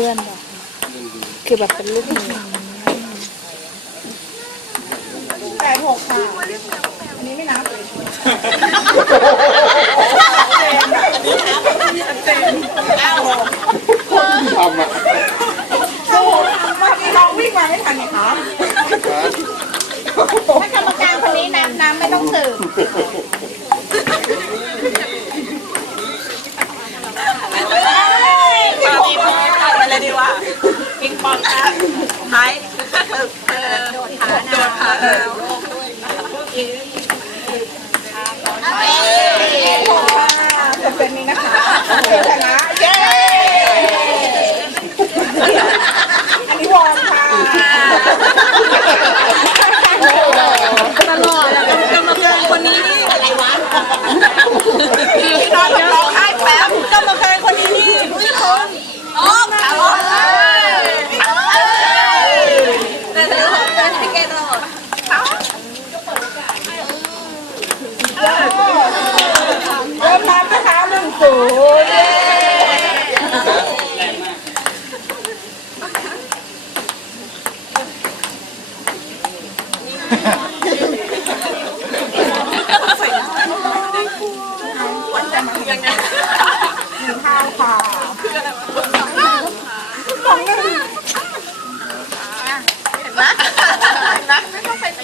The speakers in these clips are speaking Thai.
ปื้อนแบบคือแบบเป็นลูกมือแปดหกค่ะอันนี้ไม่นับเลยเจนเก้าหก ทำอะ สู้เมื่อกี้น้องวิ่งมาไม่ทันไงคะ ถ้ากรรมการคนนี้น้ำน้ำไม่ต้องสืบ มาดีมากไป เลยดีวะปิงปองค่ะไทยโดดขาโดดขาแล้วจบเป็นนี้นะคะเจอชนะเย้อันนี้วอร์มค่ะ ตลอดแล้วกรรมการคนนี้นี่อะไรวะ พี่นอนแบบร้องไห้แป๊บกรรมการคนนี้นี่ผู้ชมอ๋อขาอ่อนเลยแต่เธอเป็นให้แกตลอดเริ่มนับนะคะหนึ่งศูนย์หนึ่งข้าวค่ะส องหนึ่ง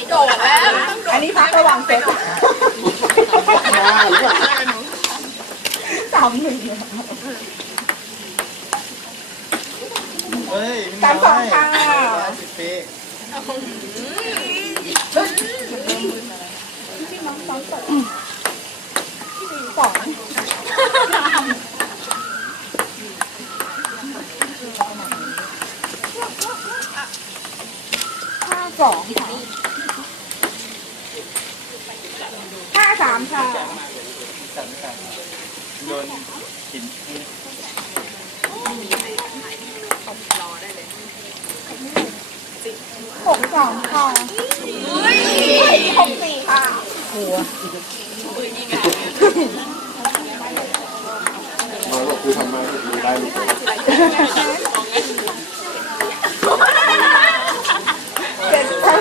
โดดแล้วอันนี้พักระหว่างเซตสา มหนึ่งเฮ้ยสามสองค่ะสิบปีสองห้าสองค่ะห้าสามค่ะจัดกัน โดนหินหกสองค่ะหกสี่ค่ะมาบอกคือทำมาดูได้ลูก เจ็ดค่ะ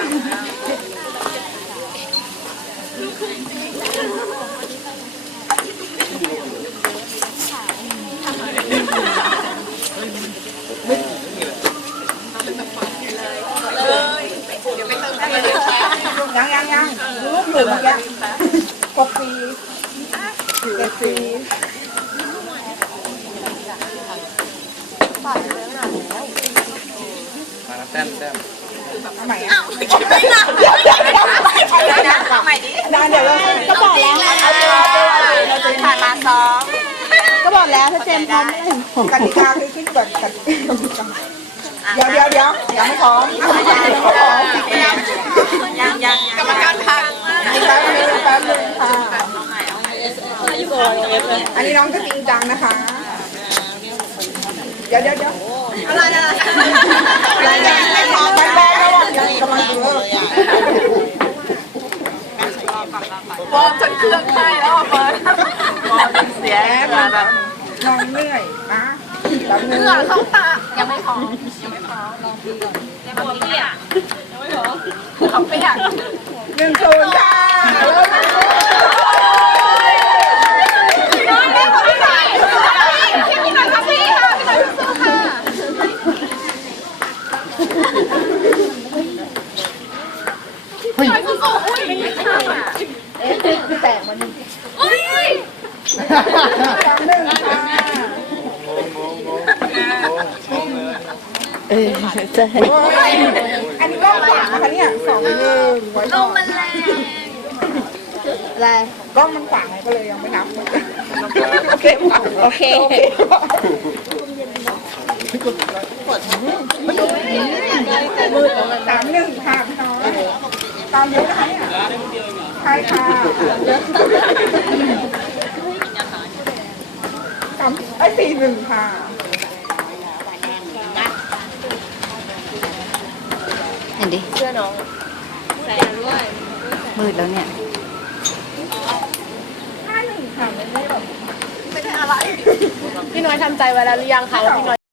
ยังยังยัง รูปหนึ่งเมื่อกี้หกปีเจ็ดปีมาแต้มแต้มทำไมอะเดี๋ยวเดี๋ยวเดี๋ยวเดี๋ยวเดี๋ยวเดี๋ยวทำไมดินานเดี๋ยวเราก็บอกแล้วเอาเดี๋ยวเดี๋ยวเราจะผ่านมาซ้อมก็บอกแล้วถ้าเจมส์พร้อมไม่ถึงผมกติกาคือขึ้นแบบกติกาเดี๋ยวเดี๋ยวเดี๋ยวยังไม่พร้อมยังไม่พร้อมยังยังกรรมการพังแป๊บนึงแป๊บนึงค่ะ อันนี้น้องจะจริงจังนะคะ เดี๋ยวเดี๋ยวเดี๋ยวอะไรอะไรยังไม่พร้อมไม่แป้งแล้วยังกำลังดูพร้อมจนเครื่องไข้แล้วเฟิร์นเสียแบบน้องเหนื่อยนะแบบเหนื่อยเขาตายังไม่พร้อมยังไม่พร้อมลองดีก่อนยังไม่เปียกยังไม่พร้อมเขาเปียกหนึ่งศูนย์จ้าเริ่มเลย พี่พี่หน่อยค่ะพี่ค่ะพี่หน่อยสู้ค่ะ แตกมันสามหนึ่งค่ะเลยเออใช่โอ้ยอันนี้ก็ขวางนะคะเนี่ยสองหนึ่งไว้ก่อนอะไรกล้องมันขวางไงก็เลยยังไม่นับโอเคโอเคโอเคป่ะสามหนึ่งค่ะพี่น้อ ตามเยอะนะคะเนี่ยใช่ค่ะสามไอ้สี่หนึ่งค่ะเห็นดิเสื้อน้องใส่ด้วยมืดแล้วเนี่ยห้าหนึ่งค่ะไม่ได้แบบพี่น้อยทำใจไว้แล้วหรือยังคะว่าพี่น้อย